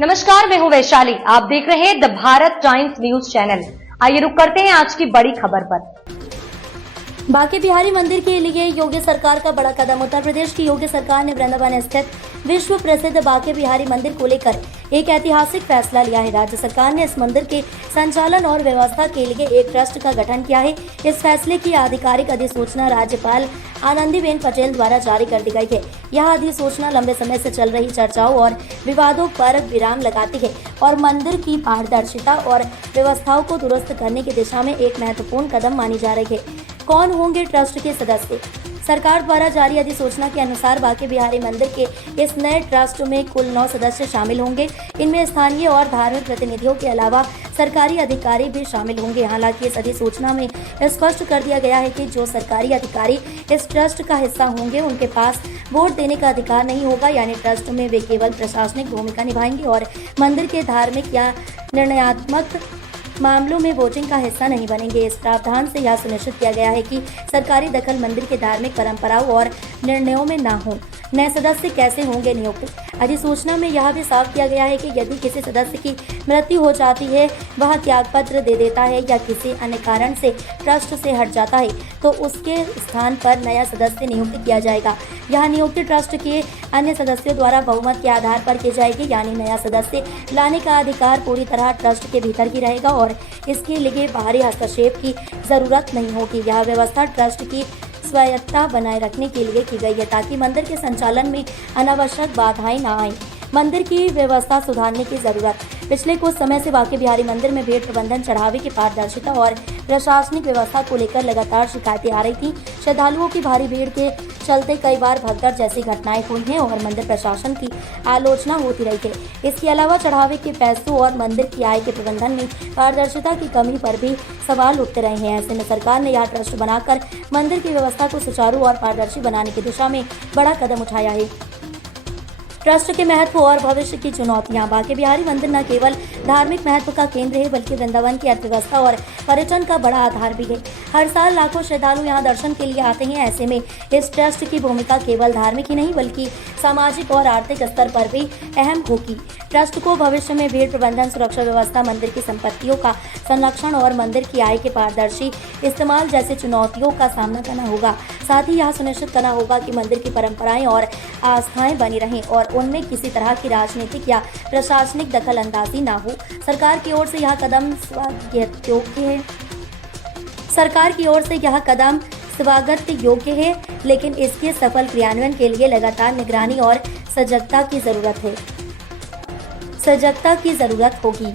नमस्कार, मैं हूं वैशाली। आप देख रहे हैं the Bharat times news channel. आइए रुक करते हैं आज की बड़ी खबर पर। बांके बिहारी मंदिर के लिए योगी सरकार का बड़ा कदम। उत्तर प्रदेश की योगी सरकार ने वृंदावन स्थित विश्व प्रसिद्ध बांके बिहारी मंदिर को लेकर एक ऐतिहासिक फैसला लिया है। राज्य सरकार ने इस मंदिर के संचालन और व्यवस्था के लिए एक ट्रस्ट का गठन किया है। इस फैसले की आधिकारिक अधिसूचना राज्यपाल आनंदीबेन पटेल द्वारा जारी कर दी गई है। यह अधिसूचना लंबे समय से चल रही चर्चाओं और विवादों पर विराम लगाती है और मंदिर की पारदर्शिता और व्यवस्थाओं को दुरुस्त करने की दिशा में एक महत्वपूर्ण कदम मानी जा रही है। कौन होंगे ट्रस्ट के सदस्य? सरकार द्वारा जारी अधिसूचना के अनुसार बांके बिहारी मंदिर के इस नए ट्रस्ट में कुल 9 सदस्य शामिल होंगे। इनमें स्थानीय और धार्मिक प्रतिनिधियों के अलावा सरकारी अधिकारी भी शामिल होंगे। हालांकि इस अधिसूचना में स्पष्ट कर दिया गया है कि जो सरकारी अधिकारी इस ट्रस्ट का हिस्सा होंगे उनके पास वोट देने का अधिकार नहीं होगा, यानी ट्रस्ट में वे केवल प्रशासनिक भूमिका निभाएंगे और मंदिर के धार्मिक या निर्णयात्मक मामलों में वोटिंग का हिस्सा नहीं बनेंगे। इस प्रावधान से यह सुनिश्चित किया गया है कि सरकारी दखल मंदिर के धार्मिक परंपराओं और निर्णयों में न हो। नए सदस्य कैसे होंगे नियुक्त? अधिसूचना में यह भी साफ किया गया है कि यदि किसी सदस्य की मृत्यु हो जाती है, वह त्याग पत्र दे देता है या किसी अन्य कारण से ट्रस्ट से हट जाता है, तो उसके स्थान पर नया सदस्य नियुक्त किया जाएगा। यह नियुक्ति ट्रस्ट के अन्य सदस्यों द्वारा बहुमत के आधार पर की जाएगी, यानी नया सदस्य लाने का अधिकार पूरी तरह ट्रस्ट के भीतर ही रहेगा और इसके लिए बाहरी हस्तक्षेप की जरूरत नहीं होगी। यह व्यवस्था ट्रस्ट की स्वायत्तता बनाए रखने के लिए की गई है ताकि मंदिर के संचालन में अनावश्यक बाधाएं न आएं। मंदिर की व्यवस्था सुधारने की जरूरत। पिछले कुछ समय से बांके बिहारी मंदिर में भीड़ प्रबंधन, चढ़ावे की पारदर्शिता और प्रशासनिक व्यवस्था को लेकर लगातार शिकायतें आ रही थी। श्रद्धालुओं की भारी भीड़ के चलते कई बार भगदड़ जैसी घटनाएं हुई हैं और मंदिर प्रशासन की आलोचना होती रही है। इसके अलावा चढ़ावे के पैसों और मंदिर की आय के प्रबंधन में पारदर्शिता की कमी पर भी सवाल उठते रहे हैं। ऐसे में सरकार ने यह ट्रस्ट बनाकर मंदिर की व्यवस्था को सुचारू और पारदर्शी बनाने की दिशा में बड़ा कदम उठाया है। ट्रस्ट के महत्व और भविष्य की चुनौतियां। बांके बिहारी मंदिर न केवल धार्मिक महत्व का केंद्र है, बल्कि वृंदावन की अर्थव्यवस्था और पर्यटन का बड़ा आधार भी है। हर साल लाखों श्रद्धालु यहां दर्शन के लिए आते हैं। ऐसे में इस ट्रस्ट की भूमिका केवल धार्मिक ही नहीं बल्कि सामाजिक और आर्थिक स्तर पर भी अहम होगी। ट्रस्ट को भविष्य में भीड़ प्रबंधन, सुरक्षा व्यवस्था, मंदिर की संपत्तियों का संरक्षण और मंदिर की आय के पारदर्शी इस्तेमाल जैसे चुनौतियों का सामना करना होगा। साथ ही यह सुनिश्चित करना होगा कि मंदिर की परंपराएं और आस्थाएं बनी रहें और उनमें किसी तरह की राजनीतिक या प्रशासनिक दखल अंदाजी न हो। सरकार की ओर से यह कदम स्वागत योग्य है, लेकिन इसके सफल क्रियान्वयन के लिए लगातार निगरानी और सजगता की जरूरत होगी।